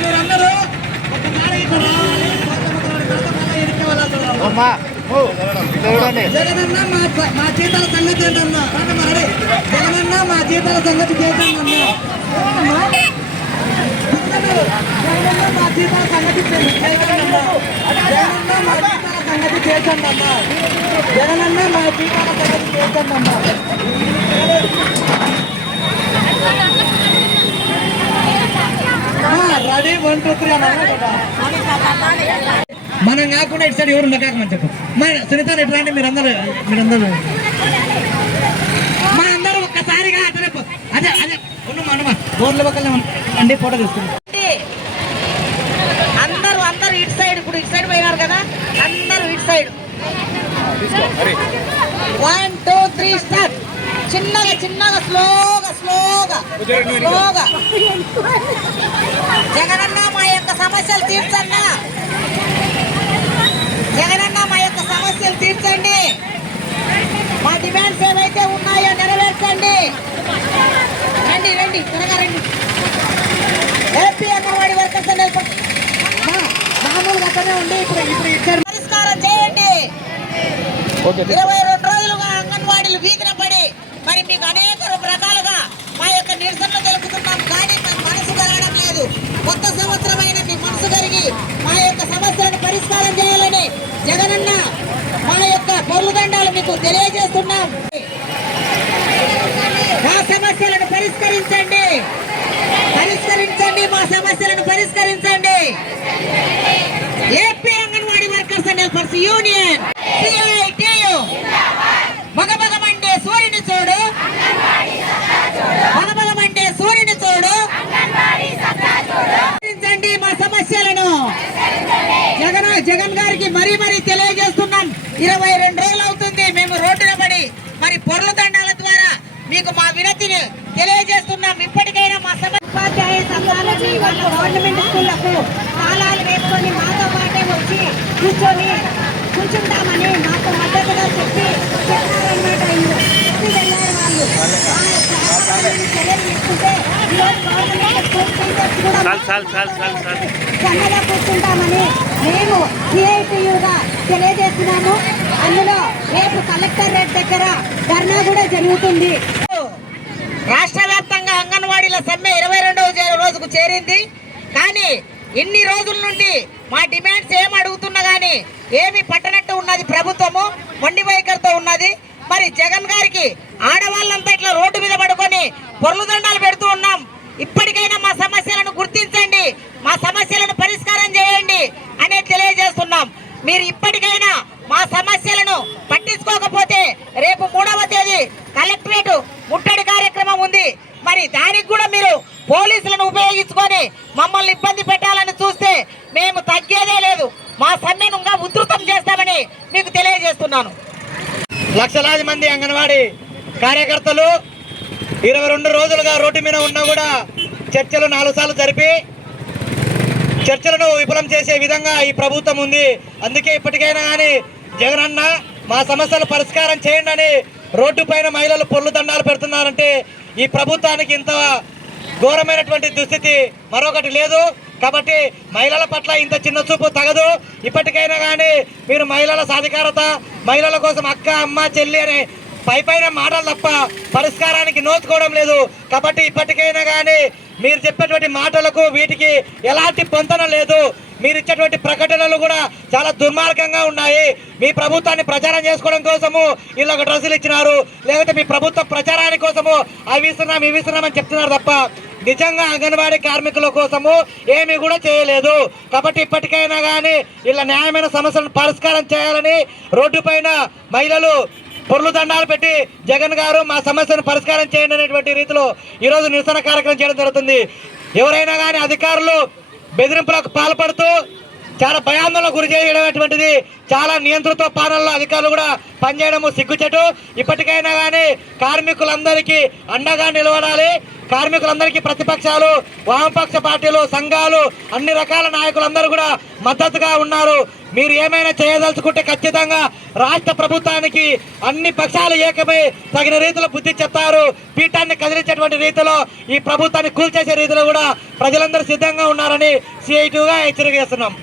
మీరందరూ జగనన్న మా జీతాల సంగతి ఏంటన్నా? జగనన్న మా జీతాల సంగతి చేశానన్నా జగనన్న మా జీతాల సంగతి జగనన్న మా జీతాల సంగతి చేశానన్నా జగనన్న మా జీతాల సంగతి రెడీ వన్ టూ త్రీ అన్నా మనం కాకుండా ఇటు సైడ్ ఎవరు ఉండకాకమని చెప్పు. మన సునీత ఎట్లా అంటే మీరందరూ మీరందరూ. మా అందరూ ఒక్కసారిగా అదే అదే. అదే ఉన్నమా మనమా బోర్ల పక్కన అండి ఫోటో తీసుకుంటాం అందరూ అందరూ ఇటు సైడ్ ఇప్పుడు ఇటు సైడ్ పోయినారు కదా? అందరూ ఇటు side. One two three start చిన్నగా చిన్నగా స్లోగా స్లోగా స్లోగా. జగనన్న మా యొక్క సమస్యలు తీర్చన్నా. జగనన్న మా యొక్క సమస్యలు తీర్చండి. మా డిమాండ్స్ ఏవైతే ఉన్నాయో నెరవేర్చండి. రండి రండి త్వరగా రండి. ఏపీ అంగన్వాడీ వర్కర్స్ మామూలుగా అక్కడే ఉండి ఇప్పుడు ఇప్పుడు పరిష్కారం చేయండి. ఇరవై రెండు రోజులుగా అంగన్వాడీలు వీధిన పడి మరి మీకు అనేక రకాలుగా మా యొక్క నిరసనలు తెలుపుతున్నాం. కానీ మనసు కలగడం లేదు. కొత్త సంవత్సరమైన మీ మనసు కలిగి మా యొక్క సమస్యలను పరిష్కారం చేయాలని జగనన్న మా యొక్క పొరుదండాలు మీకు తెలియజేస్తున్నాం మా సమస్యలను పరిష్కరించండి పరిష్కరించండి మా సమస్యలను పరిష్కరించండి AP anganwadi workers and helpers union CITU మగమగమంటే సూర్యుని చూడు మగమగమంటే సూర్యుని చూడు పరిష్కరించండి మా సమస్యలను జగన్ గారికి మరీ మరీ తెలియజేస్తున్నాం. ఇరవై రెండు రోజులు అవుతుంది. మేము రోడ్డున పడి మరి పొర్ల దండాల ద్వారా మీకు మా వినతిని తెలియజేస్తున్నాం. ఇప్పటికైనా మా సమ ఉపాధ్యాయ సంఘాలని వాళ్ళ గవర్నమెంట్ స్కూళ్ళకు తాళాలు వేసుకొని మాతో పాటే వచ్చి కూర్చొని కూర్చుంటామని మాకు మద్దతుగా చెప్పి చెప్పారన్నమాట ఇల్లు చెప్పి వెళ్ళారు వాళ్ళు ఆ శాసనాన్ని చర్యలు తీసుకుంటే ఈరోజు గవర్నమెంట్ స్కూల్ టీచర్స్ కూడా చాలు చాలు చాలు చాలు. చాలు సన్నగా కూర్చుంటామని మేము సిఐటియుగా తెలియజేస్తున్నాము. అందులో రేపు కలెక్టర్ రేట్ దగ్గర ధర్నా కూడా జరుగుతుంది. రాష్ట్ర వ్యాప్తంగా అంగన్వాడీల సమ్మె ఇరవై రెండవ రోజుకు చేరింది. కానీ ఇన్ని రోజుల నుండి మా డిమాండ్స్ ఏం అడుగుతున్నా కానీ ఏమి పట్టనట్టు ఉన్నది ప్రభుత్వము మొండి వైఖరితో ఉన్నది. మరి జగన్ గారికి ఆడవాళ్ళంతా ఇట్లా రోడ్డు మీద పడుకొని పొర్లు దండాలు పెడుతూ ఉన్నాం. ఇప్పటికైనా మా సమస్యలను గుర్తించండి. మా సమస్యలను పరిష్కారం చేయండి. మీరు ఇప్పటికైనా మా సమస్యలను పట్టించుకోకపోతే రేపు మూడవ తేదీ కలెక్టరేట్ ముట్టడి కార్యక్రమం ఉంది. మరి దానికి కూడా మీరు పోలీసులను ఉపయోగించుకొని మమ్మల్ని ఇబ్బంది పెట్టాలని చూస్తే మేము తగ్గేదే లేదు. మా సమ్మెను ఇంకా ఉధృతం చేస్తామని మీకు తెలియజేస్తున్నాను. లక్షలాది మంది అంగన్వాడీ కార్యకర్తలు ఇరవై రెండు రోజులుగా రోడ్డు మీద ఉన్నా కూడా చర్చలు నాలుగు సార్లు జరిపి చర్చలను విఫలం చేసే విధంగా ఈ ప్రభుత్వం ఉంది. అందుకే ఇప్పటికైనా కానీ జగనన్న మా సమస్యలు పరిష్కారం చేయండి అని రోడ్డు పైన మహిళలు పొల్లు దండాలు పెడుతున్నారంటే ఈ ప్రభుత్వానికి ఇంత ఘోరమైనటువంటి దుస్థితి మరొకటి లేదు. కాబట్టి మహిళల పట్ల ఇంత చిన్న చూపు తగదు. ఇప్పటికైనా కానీ మీరు మహిళల సాధికారత మహిళల కోసం అక్క అమ్మ చెల్లి అనే పై పైన మాటలు తప్ప పరిష్కారానికి నోచుకోవడం లేదు. కాబట్టి ఇప్పటికైనా కానీ మీరు చెప్పేటువంటి మాటలకు వీటికి ఎలాంటి పొంతన లేదు. మీరు ఇచ్చేటువంటి ప్రకటనలు కూడా చాలా దుర్మార్గంగా ఉన్నాయి. మీ ప్రభుత్వాన్ని ప్రచారం చేసుకోవడం కోసము వీళ్ళు ఒక డ్రెస్సులు ఇచ్చినారు. లేకపోతే మీ ప్రభుత్వ ప్రచారాని కోసము అవి ఇస్తున్నాం ఇవి ఇస్తున్నామని చెప్తున్నారు తప్ప నిజంగా అంగన్వాడీ కార్మికుల కోసము ఏమీ కూడా చేయలేదు. కాబట్టి ఇప్పటికైనా కానీ వీళ్ళ న్యాయమైన సమస్యలను పరిష్కారం చేయాలని రోడ్డుపైన మహిళలు పొర్లు దండాలు పెట్టి జగన్ గారు మా సమస్యను పరిష్కారం చేయండి అనేటువంటి రీతిలో ఈరోజు నిరసన కార్యక్రమం చేయడం జరుగుతుంది. ఎవరైనా కానీ అధికారులు బెదిరింపులకు పాల్పడుతూ చాలా భయాందోళన గురి చేయడం చాలా నియంత్రిత పాలనలో అధికారులు కూడా పనిచేయడము సిగ్గుచెట్టు ఇప్పటికైనా కానీ కార్మికులందరికీ అండగా నిలబడాలి. కార్మికులందరికీ ప్రతిపక్షాలు వామపక్ష పార్టీలు సంఘాలు అన్ని రకాల నాయకులందరూ కూడా మద్దతుగా ఉన్నారు. మీరు ఏమైనా చేయదలుచుకుంటే ఖచ్చితంగా రాష్ట్ర ప్రభుత్వానికి అన్ని పక్షాలు ఏకమై తగిన రీతిలో బుద్ధి చెప్తారు. పీఠాన్ని కదిలించేటువంటి రీతిలో ఈ ప్రభుత్వాన్ని కూల్చేసే రీతిలో కూడా ప్రజలందరూ సిద్ధంగా ఉన్నారని సిఐటీగా హెచ్చరిక చేస్తున్నాం.